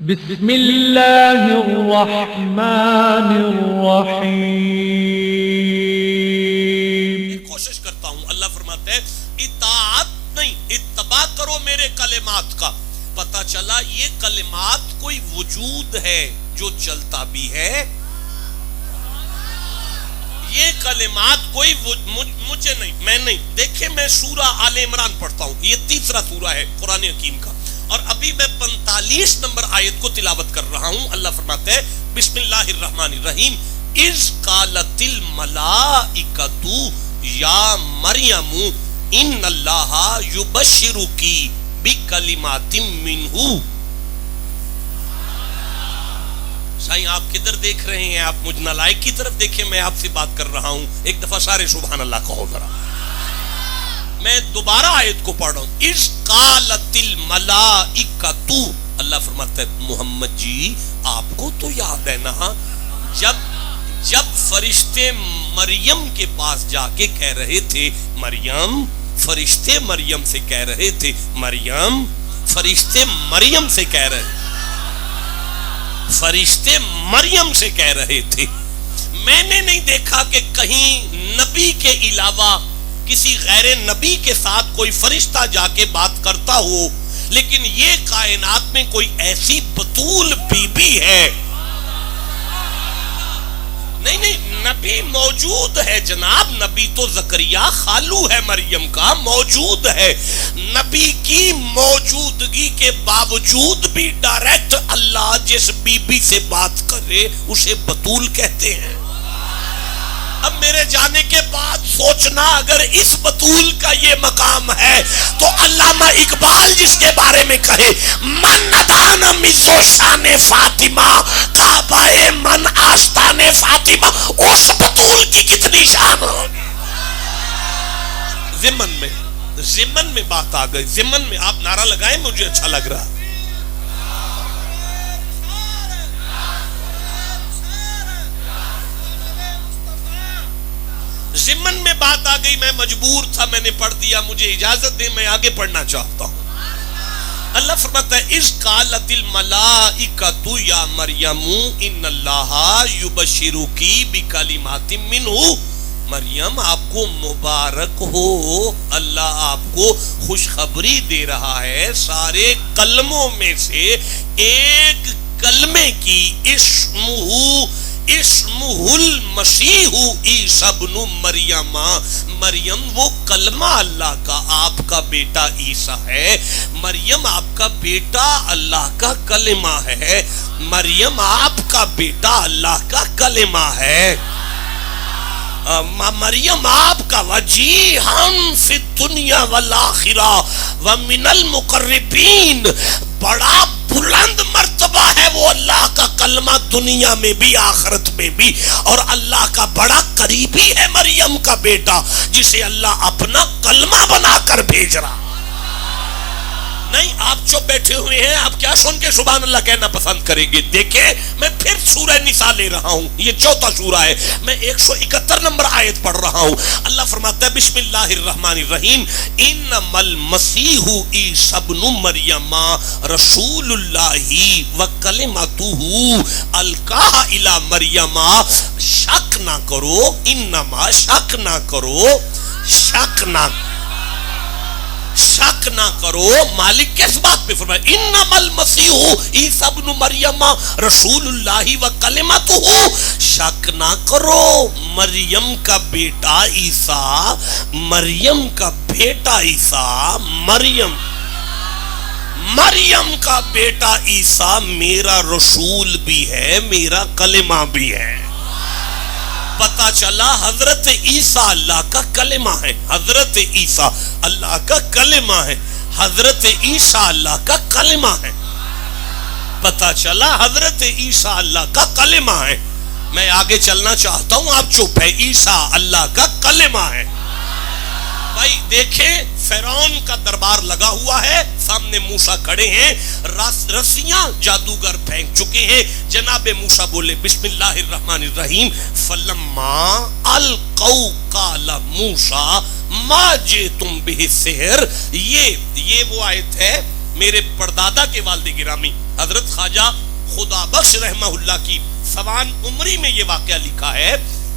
बिस्मिल्लाहिर्रहमानिर्रहीम। कोशिश करता हूं। अल्लाह फरमाते हैं इताअत नहीं, इत्तबा करो मेरे कलिमात का। पता चला ये कलिमात कोई वजूद है जो चलता भी है। ये कलिमात कोई मुझे नहीं, मैं नहीं। देखे मैं सूरा आले इमरान पढ़ता हूं, ये तीसरा सूरा है कुरान हकीम का, और अभी मैं 45 नंबर आयत को तिलावत कर रहा हूं। अल्लाह फरमाते हैं बिस्मिल्लाहिर्रहमानिर्रहीम, इज़ कालतिल मलाइकतु या मरियमु इन्नल्लाहा युबश्शिरुकी बिकलिमातिम मिन्हु। साईं आप किधर देख रहे हैं? आप मुझ नालायक की तरफ देखें, मैं आपसे बात कर रहा हूं। एक दफा सारे सुभान अल्लाह कहो जरा। मैं दोबारा आयत को पढ़ रहा हूं। इस कालतिल मलाइकतु, अल्लाह फरमाता है मोहम्मद जी आपको तो याद है ना, जब फरिश्ते मरियम के पास जाके कह रहे थे, मरियम, फरिश्ते मरियम से कह रहे थे, मरियम, फरिश्ते मरियम से कह रहे, फरिश्ते मरियम से कह रहे थे, मैंने नहीं देखा कि कहीं नबी के अलावा किसी गैर नबी के साथ कोई फरिश्ता जाके बात करता हो, लेकिन ये कायनात में कोई ऐसी बतूल बीबी है। नहीं, नबी मौजूद है जनाब। नबी तो जकरिया खालू है मरियम का, मौजूद है। नबी की मौजूदगी के बावजूद भी डायरेक्ट अल्लाह जिस बीबी से बात करे उसे बतूल कहते हैं। अब मेरे जाने के बाद सोचना, अगर इस बतूल का ये मकाम है तो अल्लामा इकबाल जिसके बारे में कहे, मन नदान मिज़ो शाने फातिमा काबाए मन आस्ताने फातिमा, उस बतूल की कितनी शान होगी। ज़िमन में बात आ गई। ज़िमन में आप नारा लगाएं, मुझे अच्छा लग रहा। ज़िमन में बात आ गई, मैं मजबूर था, मैंने पढ़ दिया, मुझे इजाजत दे, मैं आगे पढ़ना चाहता हूं। अल्लाह फरमाता है इस कालतिल मलाइकतु या मरियमु इन्नल्लाहा युबश्शिरुकी बिकलिमातिम मिन्हु। मरियम आपको मुबारक हो, अल्लाह आपको खुशखबरी दे रहा है सारे कलमों में से एक कलमे की, इस्मुहुल मसीहु ईसा इब्नु मरियमा। मरियम वो कलमा अल्लाह का, आपका बेटा ईसा है। मरियम आपका बेटा अल्लाह का कलमा है। मरियम आपका बेटा अल्लाह का कलमा है। मरियम आपका वजीहन फिद दुनिया वल आखिरा व मिनल मुकर्रबीन, बड़ा बुलंद मर्तबा है वो अल्लाह का कलमा, दुनिया में भी आखिरत में भी। और अल्लाह का बड़ा करीबी है मरियम का बेटा, जिसे अल्लाह अपना कलमा बनाकर भेज रहा। नहीं, आप चुप बैठे हुए हैं, आप क्या सुन के सुभान अल्लाह कहना पसंद करेंगे? देखे मैं फिर सूरह निसा ले रहा हूं, ये चौथा सूरा है, मैं 171 नंबर आयत पढ़ रहा हूं। अल्लाह फरमाता है बिस्मिल्लाहिर्रहमानिर्रहीम, इन्नमल मसीहु ईसा इब्नु मरियमा रसूलुल्लाही व कलिमतुहु अलकाहा इला मरियमा। शक ना करो, इन्नमा शक ना करो, शक ना करो। मालिक किस बात पे फरमाया? इन्नमल मसीहु ईसा इब्नु मरियमा रसूलुल्लाही व कलिमतुहु। शक ना करो, मरियम का बेटा ईसा, मरियम का बेटा ईसा, मरियम का बेटा ईसा मेरा रसूल भी है, मेरा कलिमा भी है। पता चला हजरत ईसा अल्लाह का कलिमा है, हजरत ईसा अल्लाह का कलिमा है, हजरत ईसा अल्लाह का कलिमा है। पता चला हजरत ईसा अल्लाह का कलिमा है। मैं आगे चलना चाहता हूं, आप चुप है। ईसा अल्लाह का कलिमा है। भाई देखे, फिरौन का दरबार लगा हुआ है, सामने मूसा खड़े हैं, रस्सियां जादूगर फेंक चुके हैं। जनाबे मूसा बोले बिस्मिल्लाहिर्रहमानिर्रहीम, फलम्मा अलकौ काला मूसा मा जेतुम बिहि सिहर। ये वो आयत है मेरे परदादा के वालिद गिरामी हजरत ख्वाजा खुदा बख्श रहमहुल्लाह की सवान उमरी में ये वाकया लिखा है।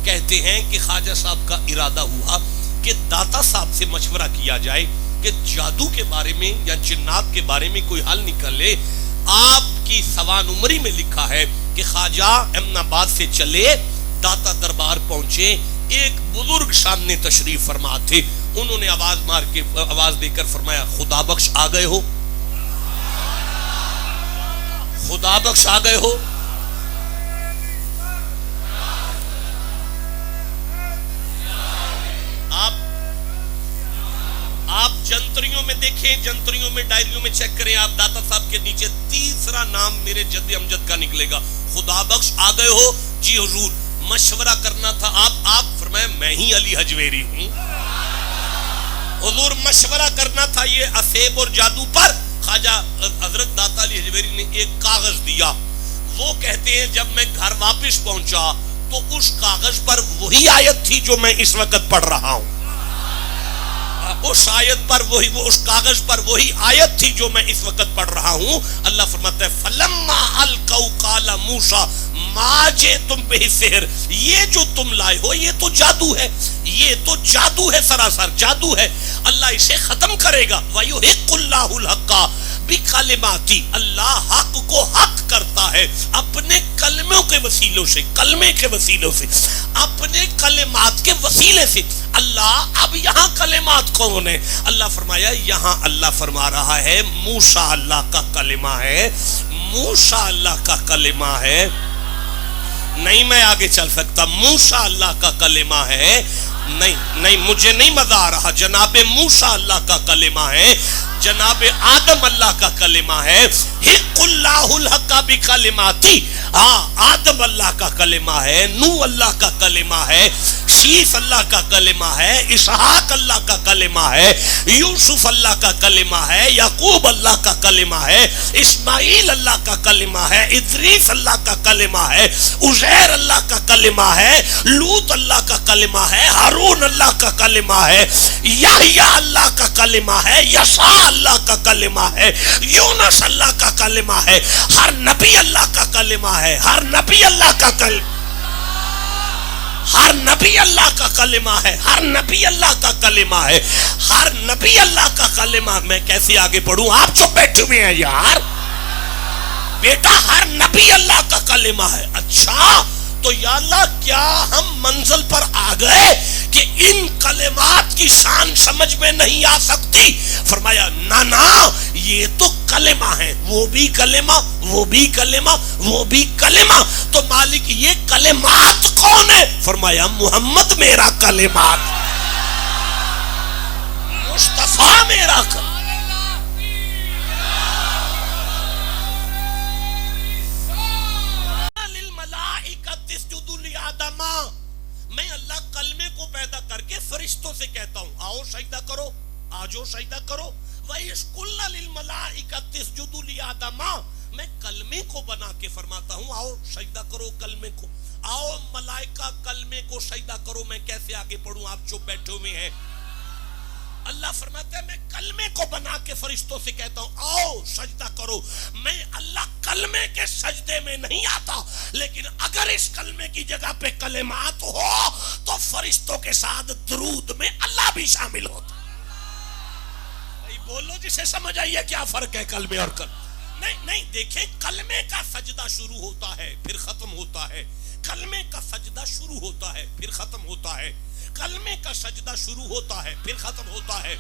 कहते हैं कि ख्वाजा साहब का इरादा हुआ कि दाता साहब से मशवरा किया जाए कि जादू के बारे में या जिन्नात के बारे में कोई हल निकले। आपकी सवान उमरी में लिखा है कि ख्वाजा अहमदाबाद से चले, दाता दरबार पहुंचे, एक बुजुर्ग सामने तशरीफ फरमा थे। उन्होंने आवाज देकर फरमाया, खुदा बख्श आ गए हो, खुदा बख्श आ गए हो। आप जंतरियों में देखें, जंतरियों में, डायरियों में चेक करें, आप दाता साहब के नीचे तीसरा नाम मेरे जद्द अमजद का निकलेगा, खुदा बख्श आ गए हो। जी हुजूर, मशवरा करना था। आप फरमाए, मैं ही अली हजवेरी हूं। हुजूर, मशवरा करना था ये असेब और जादू पर। ख्वाजा हजरत दाता अली हजवेरी ने एक कागज दिया। वो कहते हैं जब मैं घर वापस पहुंचा तो उस कागज पर वही आयत थी जो मैं इस वक्त पढ़ रहा हूं। उस आयत पर वही, वो उस कागज पर वही आयत थी जो मैं इस वक्त पढ़ रहा हूं। अल्लाह फरमाता है, फलम्मा अलकौ काला मूसा माजे तुम पे सिहर, ये जो तुम लाए हो ये तो जादू है, ये तो जादू है, सरासर जादू है। अल्लाह इसे खत्म करेगा। वयुहिक्कुल्लाहुल हक्का बिकलिमाती, अल्लाह हक को हक करता है अपने कलमों के वसीलों से, कलमे के वसीलों से, अपने कलिमात के वसीले से। अल्लाह, अब यहाँ कलिमात कौन है? अल्लाह फरमाया, यहाँ अल्लाह फरमा रहा है मूसा अल्लाह का कलिमा है, मूसा अल्लाह का कलिमा है। नहीं, मैं आगे चल सकता। मूसा अल्लाह का कलिमा है। नहीं, मुझे नहीं मजा आ रहा। जनाबे मूसा अल्लाह का कलिमा है, जनाबे आदम अल्लाह का कलिमा है। हिक्कुल्लाहुल हक्का बिकलिमाती, आदम अल्लाह का कलिमा है, नू अल्लाह का कलिमा है, शीस अल्लाह का कलिमा है, इसहाक अल्लाह का कलिमा है, यूसुफ अल्लाह का कलिमा है, याकूब अल्लाह का कलिमा है, इस्माइल अल्लाह का कलिमा है, इद्रीस अल्लाह का कलिमा है, उज़ैर अल्लाह का कलिमा है, लूत अल्लाह का कलिमा है, हारून अल्लाह का कलिमा है, याहिया अल्लाह का कलिमा है, यसा अल्लाह का कलिमा है, यूनुस अल्लाह का कलिमा है। हर नबी अल्लाह का कलिमा है, हर नबी अल्लाह का कलिमा, हर नबी अल्लाह का कलिमा है, हर नबी अल्लाह का कलिमा है, हर नबी अल्लाह का कलिमा। मैं कैसे आगे पढ़ूं? आप चुप बैठे हुए हैं यार। बेटा, हर नबी अल्लाह का कलिमा है। अच्छा, तो या अल्लाह, क्या हम मंजिल पर आ गए कि इन कलिमात की शान समझ में नहीं आ सकती? फरमाया, ना ना, ये तो कलिमा है, वो भी कलिमा, वो भी कलिमा, वो भी कलिमा। तो मालिक, ये कलिमात कौन है? फरमाया, मोहम्मद मेरा कलिमात, मुस्तफा मेरा कलिमा। मैं अल्लाह कलमे को पैदा करके फरिश्तों से कहता हूं, आओ सजदा करो, आजो सजदा करो। वइस्कुल्ना लिल मलाइकति इसजुदू लिआदमा, मैं कलमे को बना के फरमाता हूं, आओ सजदा करो कलमे को, आओ मलाइका कलमे को सजदा करो। मैं कैसे आगे पढ़ूं? आप चुप बैठे हुए हैं। अल्लाह फरमाता है, मैं कलमे को बना के फरिश्तों से कहता हूं, आओ सजदा करो। मैं अल्लाह कलमे के सजदे में नहीं आता, लेकिन अगर इस कलमे की जगह पे कलिमात हो तो फरिश्तों के साथ दुरूद में अल्लाह भी शामिल होता। बोलो, जिसे समझ आइए क्या फर्क है कलमे और नहीं, देखें, कलमे का सजदा शुरू होता है फिर खत्म होता है, कलमे का सजदा शुरू होता है फिर खत्म होता है, कलमे का सजदा शुरू होता है फिर खत्म होता है,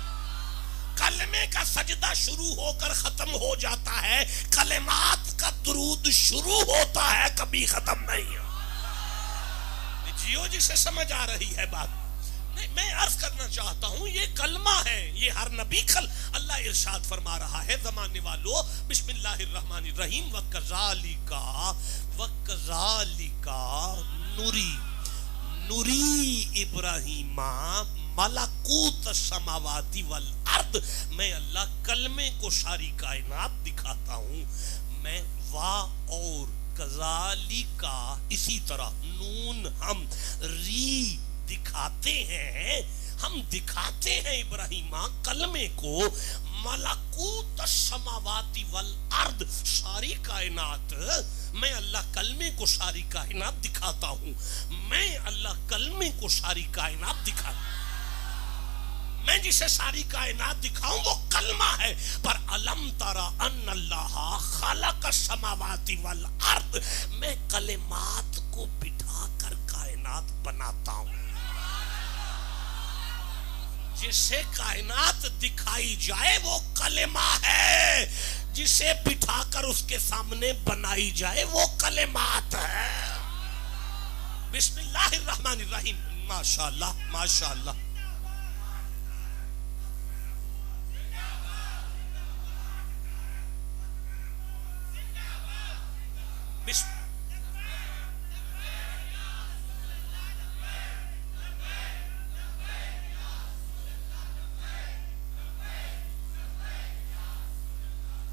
कलमे का सजदा शुरू होकर खत्म हो जाता है, कलिमात का दुरूद शुरू होता है, कभी खत्म नहीं है। जियो, जिसे समझ आ रही है बात। नहीं, मैं अर्ज करना चाहता हूं, ये कलमा है, ये हर नबी कल। अल्लाह इरशाद फरमा रहा है, ज़माने वालों, बिस्मिल्लाहिर्रहमानिर्रहीम, वकज़ालिका नुरी इब्राहीमा मलकूत समावाती वल अर्द। मैं अल्लाह कलमे को सारी कायनात दिखाता हूं। मैं वाह और कज़ालिका, इसी तरह नून हम री दिखाते हैं, हम दिखाते हैं इब्राहिमा कलमे को, मलकूत समावाती वल अर्द, सारी कायनात, मैं अल्लाह कलमे को सारी कायनात दिखाता हूँ, मैं अल्लाह कलमे को सारी कायनात दिखा, मैं जिसे सारी कायनात दिखाऊं वो कलमा है। पर अलम तरा अन्नल्लाह खलक समावाती वल अर्द, मैं कलिमात को बिठा कर कायनात बनाता हूं। जिसे कायनात दिखाई जाए वो कलिमा है, जिसे बिठाकर उसके सामने बनाई जाए वो कलिमात है। बिस्मिल्लाहिर्रहमानिर्रहीम। माशाअल्लाह माशाअल्लाह।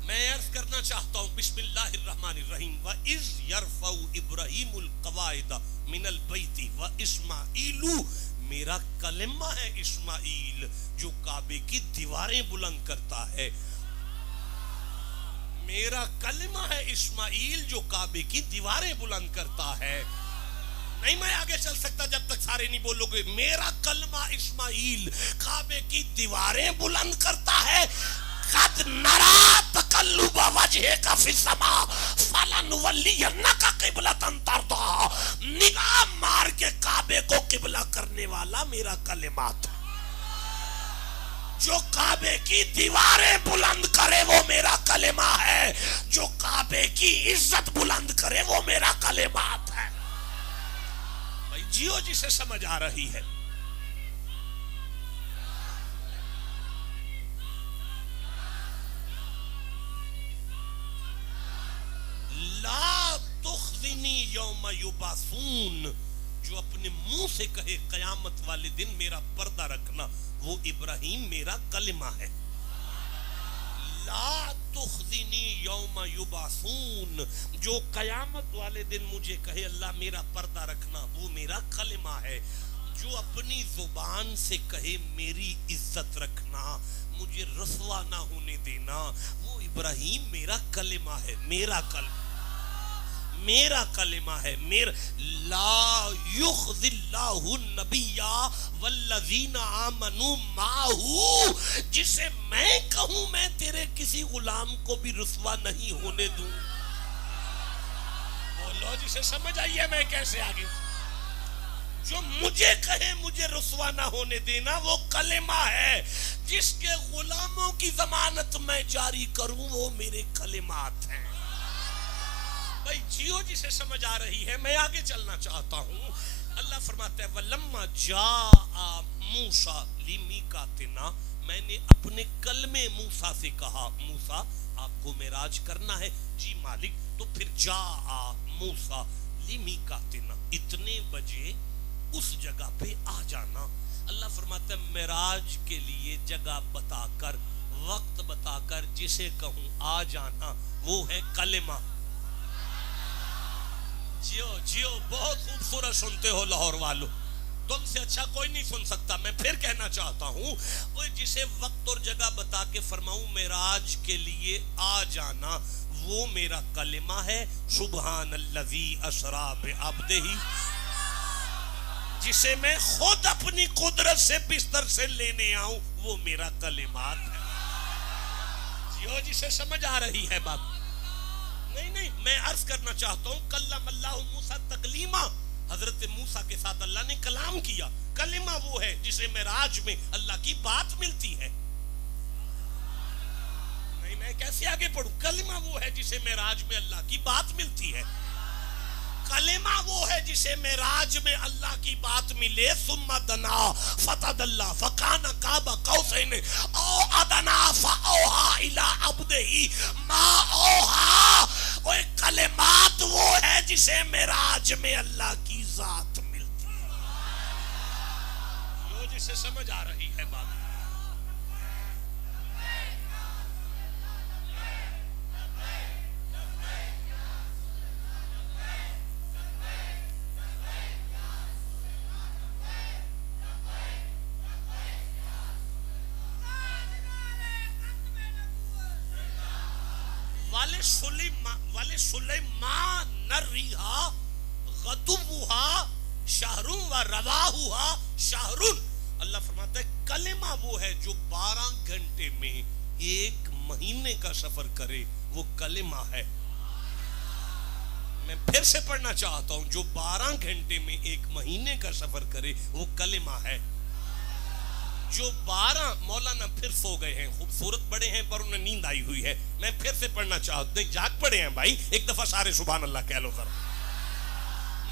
मैं अर्ज करना चाहता हूं बिस्मिल्लाहिर्रहमानिर्रहीम। व इज़ यरफ़उ इब्राहीमुल क़वाइद मिनल बैति व इस्माईलु, मेरा कलिमा है इस्माईल जो काबे की दीवारें बुलंद करता है। मेरा कलिमा है इस्माईल जो काबे की दीवारें बुलंद करता है। नहीं, मैं आगे चल सकता जब तक सारे नहीं बोलोगे। मेरा कलमा इस्माईल काबे की दीवारें बुलंद करता है। कद नरा तकल्लुब वजहिका फिस्समा फलनुवल्लियन्नका क़िबलतन तर्दा, निगाह मार के काबे को किबला करने वाला मेरा कलिमात है। जो काबे की दीवारें बुलंद करे वो मेरा कलिमा है, जो काबे की इज्जत बुलंद करे वो मेरा कलिमात है। भाई जियो जिसे समझ आ रही है। ला तुख़्ज़िनी यौम युबअसून, जो अपने मुंह से कहे कयामत वाले दिन मेरा पर्दा रखना, वो इब्राहिम मेरा कलिमा है। ला तुख़्ज़िनी यौम युबअसून, जो कयामत वाले दिन मुझे कहे अल्लाह मेरा पर्दा रखना, वो मेरा कलिमा है। जो अपनी जुबान से कहे मेरी इज्जत रखना, मुझे रसवा ना होने देना, वो इब्राहिम मेरा कलिमा है। मेरा कलिमा है। मेरा ला युख़्ज़िल्लाहु नबिय्या वल्लज़ीना आमनू माहू, जिसे मैं कहूं मैं तेरे किसी गुलाम को भी रुसवा नहीं होने दूं। बोलो जिसे समझ आई है मैं कैसे आगे। जो मुझे कहे मुझे रुसवा ना होने देना वो कलिमा है। जिसके गुलामों की जमानत मैं जारी करूं वो मेरे कलिमात हैं। भाई जियो जिसे समझ आ रही है। मैं आगे चलना चाहता हूं। अल्लाह फरमाता है वलम्मा जाआ मूसा लिमीकातिना, मैंने अपने कलमे मूसा से कहा मूसा आपको मेराज करना है। जी मालिक। तो फिर जाआ मूसा लिमीकातिना, इतने बजे उस जगह पे आ जाना। अल्लाह फरमाता है मेराज के लिए जगह बताकर, वक्त बताकर जिसे कहूं आ जाना, वो है कलिमा। जियो जियो, बहुत खूबसूरत सुनते हो लाहौर वालों, तुमसे अच्छा कोई नहीं सुन सकता। मैं फिर कहना चाहता हूँ, वो जिसे वक्त और जगह बता के फरमाऊं मेराज के लिए आ जाना, वो मेरा कलिमा है। सुबहानल्लज़ी असरा बिअब्दिही, जिसे मैं खुद अपनी कुदरत से बिस्तर से लेने आऊं, वो मेरा कलिमात है। जियो जिसे समझ आ रही है बात। नहीं, मैं अर्ज करना चाहता हूं कल्लमल्लाहु मूसा तकलीमा, हजरत मूसा के साथ अल्लाह ने कलाम किया। कलिमा वो है जिसे मेराज में अल्लाह की बात मिलती है। नहीं, मैं कैसे आगे पढ़ूं। कलिमा वो है जिसे मेराज में अल्लाह की बात मिलती है। कलिमा वो है जिसे मेराज में अल्लाह की बात मिले। सुम्मा दना फतदल्ला फकाना काबा कौसैन औ अदना फऔहा इला अब्दिही मा औहा। ओए कलिमात वो है जिसे मेराज में अल्लाह की जात मिलती है। वो जिसे समझ आ रही है बात। वाले सुलेमान नरिहा गदुबुहा शहरुन व रवाहुहा शहरुन। अल्लाह फरमाता है कलेमा वो है जो 12 घंटे में 1 महीने का सफर करे, वो कलेमा है। मैं फिर से पढ़ना चाहता हूं, जो 12 घंटे में 1 महीने का सफर करे वो कलेमा है। जो 12 मौलाना फिर सो गए हैं, खूबसूरत बड़े हैं पर उन्हें नींद आई हुई है। मैं फिर से पढ़ना चाहता हूं, जाग पड़े हैं भाई, एक दफा सारे सुभान अल्लाह कह लो जरा।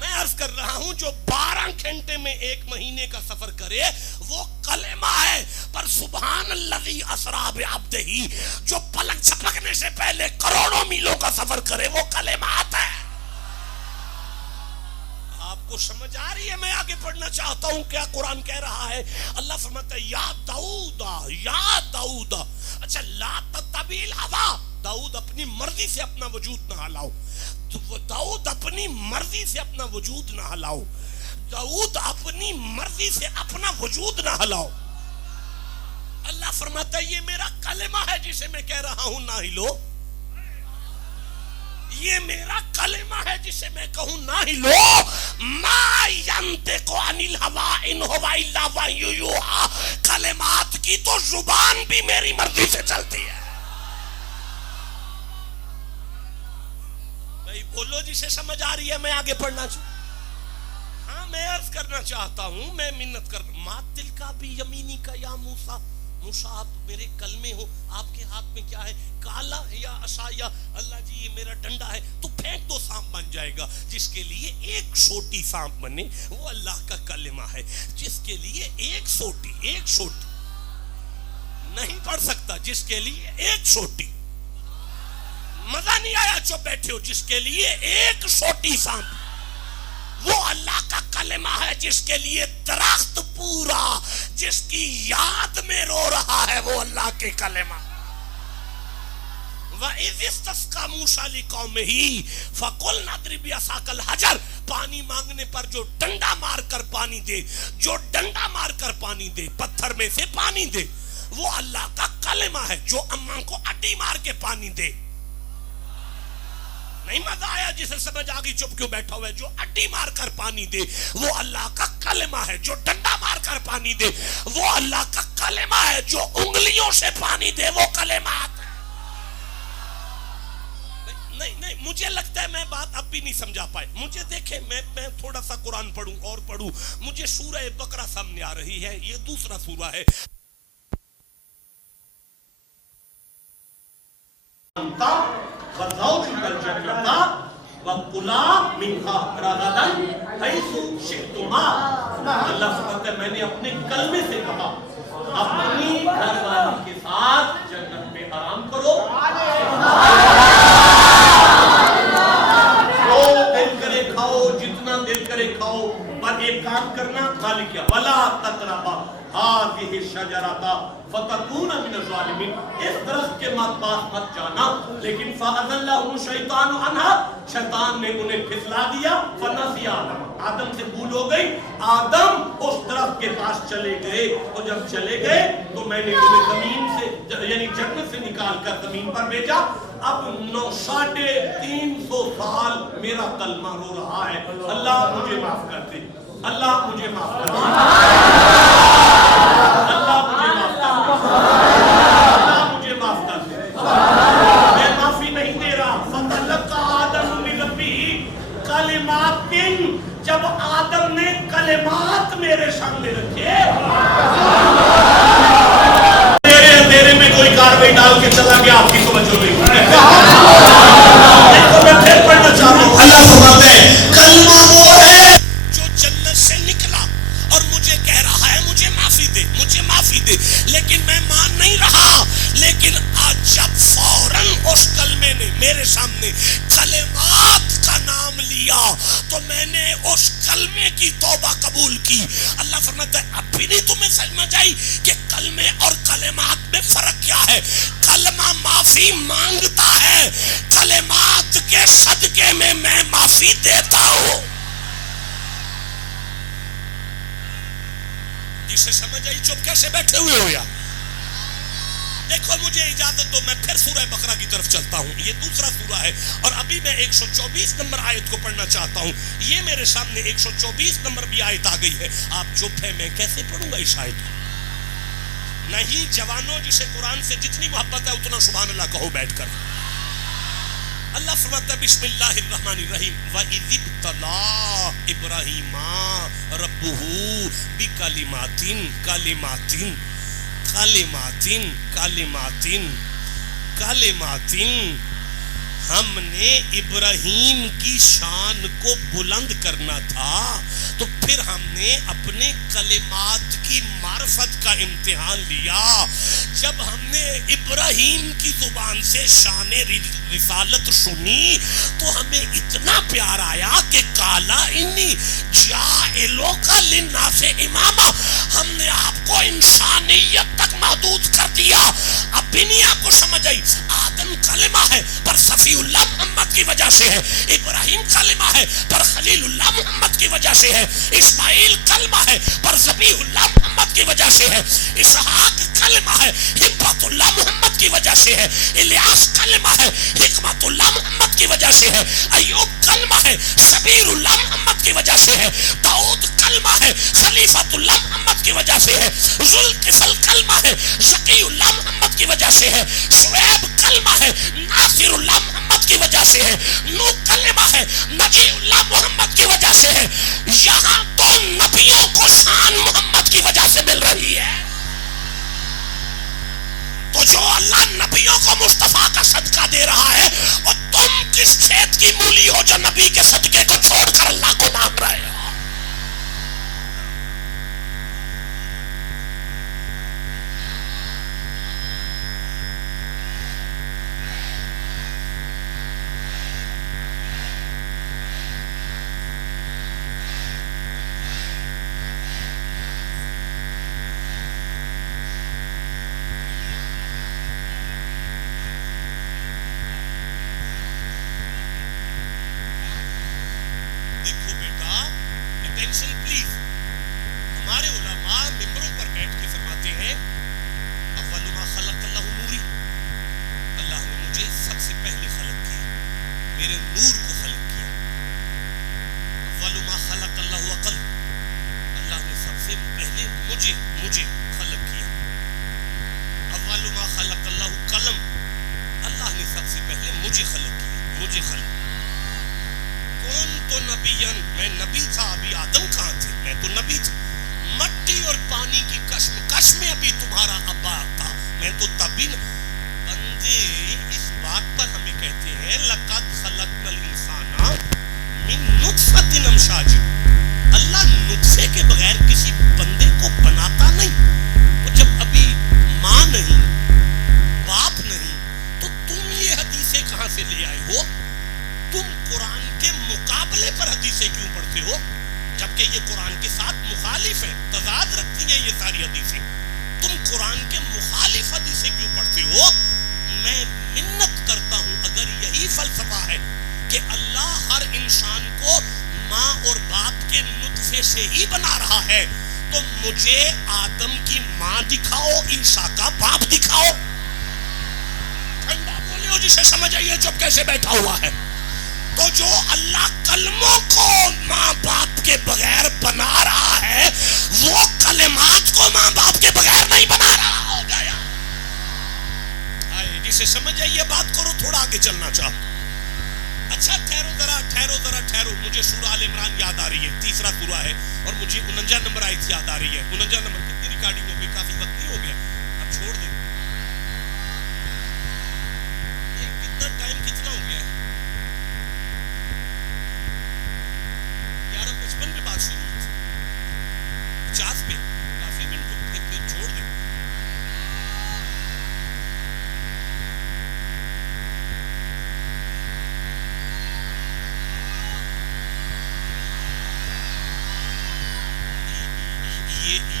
मैं अर्ज कर रहा हूं जो 12 घंटे में 1 महीने का सफर करे वो कलेमा है। पर सुभान अल्लाज़ी असरा बिअब्दिही, जो पलक झपकने से पहले करोड़ों मीलों का सफर करे वो कलेमात है। आपको समझ आ रही है? मैं आगे पढ़ना चाहता हूं क्या कुरान कह रहा है। अल्लाह फरमाता है या दाऊदा, या दाऊदा। अच्छा, ला ततबिल हवा, दाऊद अपनी मर्जी से अपना वजूद ना हिलाओ। तो दाऊद अपनी मर्जी से अपना वजूद ना हिलाओ, दाऊद अपनी मर्जी से अपना वजूद ना हिलाओ। अल्लाह फरमाता है ये मेरा कलेमा है जिसे मैं कह रहा हूं ना हिलो। ये मेरा कलेमा है जिसे मैं कहूं ना हिलो। मा यंतिकु अनिल हवा इन हुवा इल्ला वहयु यूहा। कलेमात की तो जुबान भी मेरी मर्जी से चलती है। भाई बोलो जिसे समझ आ रही है। मैं आगे पढ़ना चाहूं। हाँ, मैं अर्ज करना चाहता हूं, मैं मिन्नत कर मातिल का भी यमीनी का या मूसा। मूसा आप मेरे कलमे हो, आपके हाथ में क्या है? काला या असाया। अल्लाह जी ये मेरा डंडा है, तो फेंक दो, सांप बन जाएगा। जिसके लिए एक सोटी सांप बने वो अल्लाह का कलेमा है। जिसके लिए एक सोटी नहीं पढ़ सकता, जिसके लिए एक सोटी, मजा नहीं आया, चुप बैठे हो। जिसके लिए एक सोटी सांप वो अल्लाह का कलेमा है। जिसके लिए दरख्त पूरा जिसकी याद में रो रहा है वो अल्लाह के कलेमा। वइज़िस्तस्का मूसा लिक़ौमिही फ़क़ुल नद्रिब बिअसाकल हजर। पानी मांगने पर जो डंडा मारकर पानी दे, जो डंडा मारकर पानी दे, पत्थर में से पानी दे, वो अल्लाह का कलेमा है। जो अम्मा को अड्डी मार के पानी दे, नहीं मजा आया? जिसे समझ आ गई चुप क्यों बैठा हुआ है? जो अड्डी मारकर पानी दे वो अल्लाह का कलेमा है। जो डंडा मारकर पानी दे वो अल्लाह का कलेमा है। जो उंगलियों से पानी दे वो कलेमात है। नहीं, मुझे लगता है मैं बात अब भी नहीं समझा पाए। मुझे देखे, मैं थोड़ा सा कुरान पढ़ूं और पढ़ूं। मुझे सूरह बकरा सामने आ रही है, ये दूसरा सूरा है। मैंने अपने कलमे से कहा अपनी घरवाली के साथ जन्नत में आराम करो। जो दिल करे खाओ, जितना दिल करे खाओ, पर एक काम करना, मालिक क्या वला तकरबा हाज़िहि शजरता फतकूना मिनज़ ज़ालिमीन। इस दरख्त के पास मत जाना। लेकिन फ़अज़ल्लहुम शैतानु अन्हा, शैतान ने उन्हें फिसला दिया। फनसिया आदम से भूल हो गई। आदम उस दरख्त के पास चले गए। तो जब चले गए तो मैंने उन्हें जमीन से यानी जन्नत से निकाल कर जमीन पर भेजा। अब 350 साल मेरा कलमा रो रहा है, अल्लाह मुझे माफ कर दे, अल्लाह मुझे माफ कर दे, अल्लाह मुझे माफ कर दे, अल्लाह मुझे माफ कर दे। मैं माफी नहीं दे रहा। फतलक़ा आदम मिन रब्बिही कलिमातिन। जब आदम ने कलिमात मेरे सामने रखे, तेरे में कोई कार्रवाई डाल के चला गया, आपकी तवज्जो नहीं। देखो मैं फिर पढ़ना चाहता हूँ। अल्लाह फरमाते हैं कलमा वो है जो जन्नत से निकला और मुझे कह रहा है मुझे माफी दे, मुझे माफी दे। लेकिन मैं मान नहीं रहा। लेकिन आज जब फौरन उस कलमे ने मेरे सामने कलेमात का नाम लिया तो मैंने उस कलमे की तौबा कबूल की। अल्लाह फरमाता है अब भी नहीं तुम्हें समझ आई कि कलमे और कलेमात में फर्क क्या है? कलमा माफी मांगता है, कलेमात के सदके में मैं माफी देता हूं। जिसे समझ आई चुप कैसे बैठे हुए हो यार? देखो मुझे इजाजत दो, मैं फिर सूरह बकरा की तरफ चलता हूँ। ये दूसरा सूरा है और अभी मैं 124 नंबर आयत को पढ़ना चाहता हूँ। ये मेरे सामने 124 नंबर भी आयत आ गई है। आप चुप है, मैं कैसे पढ़ूंगा इस आयत को? नहीं जवानों, जिसे कुरान से जितनी मोहब्बत है उतना सुभान अल्लाह कहो बैठकर। अल्लाह फरमाता है बिस्मिल्लाहिर्रहमानिर्रहीम व इज़िब्तला इब्राहीमा रब्बुहु बिकलिमातिन कलिमातिन कलिमातिन कलिमातिन कलिमातिन। हमने इब्राहीम की शान को बुलंद करना था तो फिर हमने अपने कलिमात की मार्फत का इम्तिहान लिया। जब हमने इब्राहीम की जुबान से शान रिसालत सुनी तो हमें इतना प्यार आया कि काला इन्नी जाइलो का लिन्ना से इमामा, हमने आपको इंसानियत तक महदूद कर दिया। अब भी नहीं आपको समझ आई? आदम कलिमा है पर सफीउल्लाह मोहम्मद की वजह से है, इब्राहीम कलिमा है पर खलीलुल्लाह मोहम्मद की वजह से है, इस्माइल कलिमा है पर ज़बीहुल्लाह मोहम्मद की वजह से है, इसहाक कलिमा है हिब्बतुल्लाह मोहम्मद की वजह से है, इलियास कलिमा है हिकमतुल्लाह मोहम्मद की वजह से है, अय्यूब कलिमा है सबीरुल्लाह मोहम्मद की वजह से है, दाऊद कलिमा है खलीफतुल्लाह मोहम्मद की वजह से है, जुल्किफल कलिमा है ज़कीउल्लाह मोहम्मद की वजह से है, शुएब कलिमा है नासिरुल्लाह मोहम्मद की वजह से है, नूह कलिमा है नजीउल्लाह मोहम्मद की वजह से है। यहाँ तो नबियों को शान मोहम्मद की वजह से मिल रही है। तो जो अल्लाह नबियों को मुस्तफा का सदका दे रहा है, और तुम किस खेत की मूली हो जो नबी के सदके को छोड़कर अल्लाह को मांग रहे हो? Attention please. हमारे उलमा मिंबरों पर बैठ के फरमाते हैं अव्वलु मा खलक़ल्लाहु नूरी, अल्लाह ने मुझे सबसे पहले खलक किया, मेरे नूर को खलक किया। अव्वलु मा खलक़ल्लाहु अक़ल, अल्लाह ने सबसे पहले मुझे खलक किया। अव्वलु मा खलक़ल्लाहु कलम, अल्लाह ने सबसे पहले मुझे खलक किया, मुझे खलक। कौन तो नबीयन, मैं नबी था, अभी आदम कहाँ थे? मैं तो नबी था। मट्टी और पानी की कश्म में अभी तुम्हारा अब्बा था, मैं तो तभी बंदे इस बात पर हमें कहते हैं लक़द खलक़नल इंसाना मिन नुत्फ़तिन अमशाज। अल्लाह नुत्फ़े के बगैर किसी बंदे को बनाता नहीं। तो जब अभी माँ नहीं बाप नहीं तो तुम ये हदीसें कहाँ से ले आए हो? तुम कुरान के मुकाबले पर हदीसें क्यों पढ़ते हो, जबकि ये कुरान के साथ मुखालिफ है, तजाद रखती हैं ये सारी हदीसें। तुम कुरान के मुखालिफ हदीसें क्यों पढ़ते हो? मैं मिन्नत करता हूं, अगर यही फलसफा है कि अल्लाह हर इंसान को माँ और बाप के नुत्फे से ही बना रहा है, तो मुझे आदम की माँ दिखाओ, ईसा का बाप दिखाओ। ठंडा बोले हो, जिसे समझ आइए चुप कैसे बैठा हुआ है। तो जो अल्लाह कलमों को माँ बाप के बगैर बना रहा है, वो कलिमात को माँ बाप के बगैर नहीं बना रहा हो गया। आए जिसे समझ आइए बात करो, थोड़ा आगे चलना चाहो। अच्छा ठहरो, मुझे सूरा आल इमरान याद आ रही है, तीसरा सूरा है, और मुझे 49 नंबर आयत याद आ रही है। 49 नंबर कितनी रिकॉर्डिंग हो गई? काफी वक्त नहीं हो गया? अब छोड़ दे। ये कितना टाइम कितना हो गया है? 11:55 पे बात शुरू हुई थी, 50 पे काफी मिनट फिर छोड़ दे।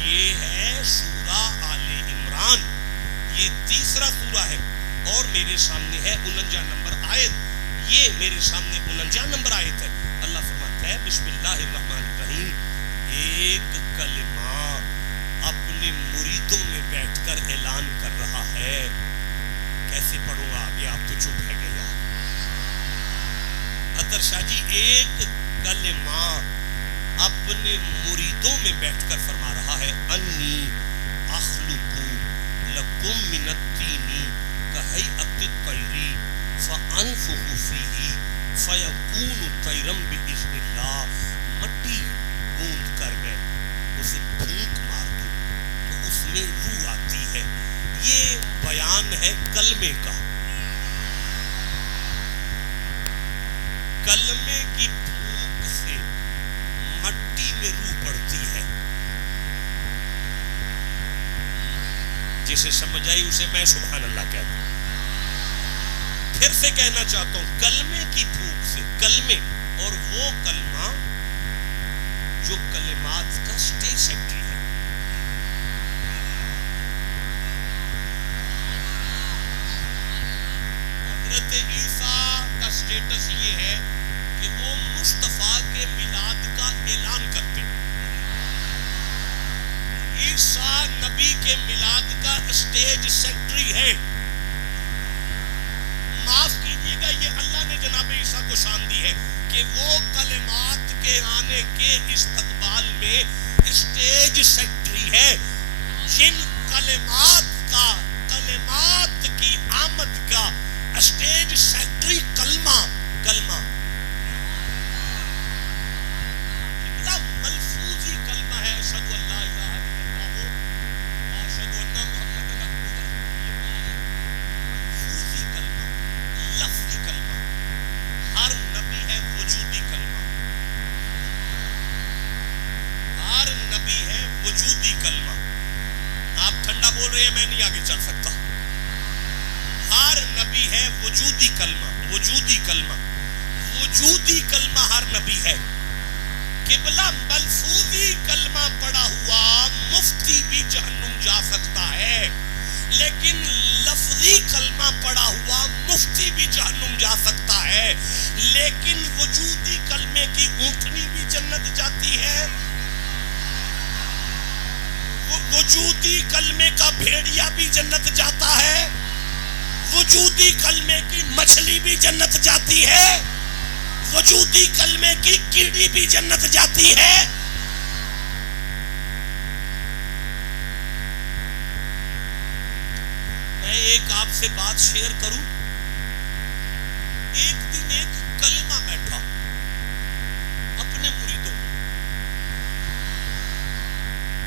ये है सूरा आले इमरान, ये तीसरा सूरा है और मेरे सामने है 49 नंबर आयत। ये मेरे सामने 49 नंबर आयत है। अल्लाह फरमाता है बिस्मिल्लाहिर्रहमानिर्रहीम, एक कलिमा अपने मुरीदों में बैठकर ऐलान कर रहा है। है, कैसे पढ़ूंगा? अभी आप तो चुप है गया। अतर शाह जी एक कलमा अपने मुरीदों में बैठकर फरमा रहा है, अन्नी अखलुकु लकुम मिनत्तीनी कहैअति तैरी फअनफुखु फीही फयकूनु तैरम बिइज़्निल्लाह। मट्टी गूंद कर मैं उसे फूंक मार दूं तो उसमें रूह आती है। ये बयान है कलमे का। कलमे की फूंक से मट्टी में रूह पड़ती है। जिसे समझ आई उसे मैं सुभान अल्लाह कहता हूं। फिर से कहना चाहता हूं, कलमे की फूंक से, कलमे और वो कलमा जो कलिमात का स्टेज सेक्रेटरी है। हजरत ईसा का स्टेटस ये है कि वो मुस्तफा के मिलाद का ऐलान करते हैं। ईसा नबी के मिलाद का स्टेज सेक्रेटरी है। माफ कीजिएगा, ये अल्लाह ने जनाब ईसा को शान दी है कि वो कलिमात के आने के इस्तकबाल में स्टेज सेक्रेटरी है। जिन कलिमात की आमद का स्टेज सेक्रेटरी कलमा मलफूजी कलमा है। अशहदु अल्ला इलाहा इल्लल्लाह व अशहदु अन्ना मुहम्मदन अब्दुहु व रसूलुहु। मलफूजी कलमा, लफ्ज़ी कलमा। हर नबी है वजूदी कलमा, हर नबी है वजूदी कलमा। आप ठंडा बोल रहे हैं, मैं नहीं आगे चल सकता। हर नबी है वजूदी कलमा, वजूदी कलमा, वजूदी कलमा हर नबी है। किबला मलफूजी कलमा पड़ा हुआ मुफ्ती भी जहन्नुम जा सकता है, लेकिन लफ्जी कलमा पड़ा हुआ मुफ्ती भी जहन्नुम जा सकता है। लेकिन वजूदी कलमे की ऊँटनी भी जन्नत जाती है। वजूदी कलमे का भेड़िया भी जन्नत जाता है। वजूदी कलमे की मछली भी जन्नत जाती है। वजूदी कलमे की कीड़ी भी जन्नत जाती है। मैं एक आपसे बात शेयर करूं। एक दिन एक कलमा बैठा अपने मुरीदों में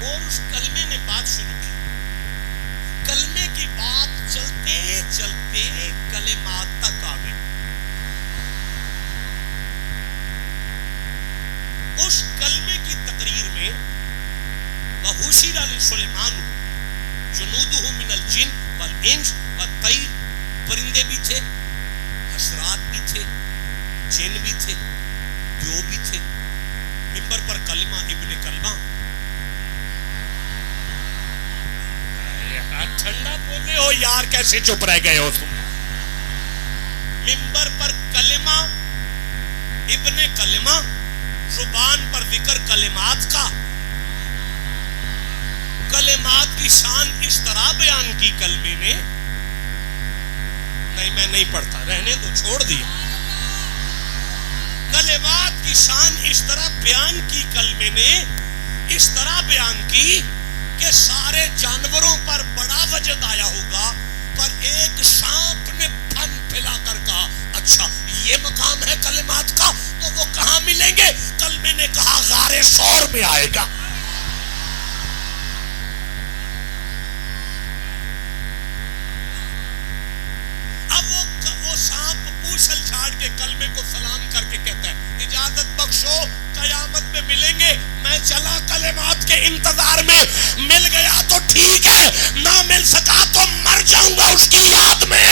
और उस कलमे ने बात शुरू की। कलमे की बात चलते चलते कलिमात तक आ गई। उस कलमे की तकरीर में वहुशिरा लिसुलैमान जुनूदुहु मिनल जिन वल इंस वत तैर, परिंदे भी थे, हशरात भी थे, जिन भी थे, जो भी थे। मिंबर पर कलिमा इब्ने कलमा। ठंडा बोले हो यार, कैसे चुप रह गए हो तुम? मिंबर पर कलिमा इब्ने कलिमा, जुबान पर जिक्र कलिमात का। कलिमात की शान इस तरह बयान की कलमे ने। नहीं, मैं नहीं पढ़ता, रहने दो, छोड़ दिया। कलिमात की शान इस तरह बयान की कलमे ने, इस तरह बयान की कि सारे जानवरों पर बड़ा वजद आया होगा, पर एक सांप ने फन फैलाकर कहा, अच्छा ये मकाम है कलिमात का, तो वो कहां मिलेंगे? कलमे ने कहा गारे शौर में आएगा। अब वो सांप पूंछ झाड़ के कलमे को सलाम करके कहता है, इजाजत बख्शो, कयामत में मिलेंगे। मैं चला कलिमात के इंतजार में। मिल गया तो ठीक है, ना मिल सका तो मर जाऊंगा उसकी याद में।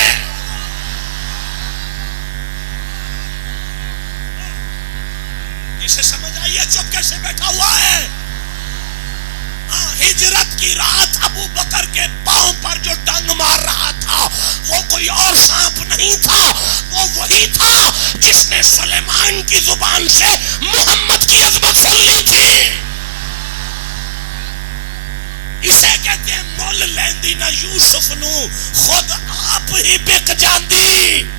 इसे समझ आइए, चुप कैसे बैठा हुआ है? हिजरत की रात अबू बकर के पांव पर जो डंग मार रहा था वो कोई और सांप नहीं था, वो वही था जिसने सुलेमान की जुबान से मोहम्मद की अजमत सुन ली थी। इसे कहते हैं मोल लेंस देंदी ना यूसुफ नू खुद आप ही बिक जांदी।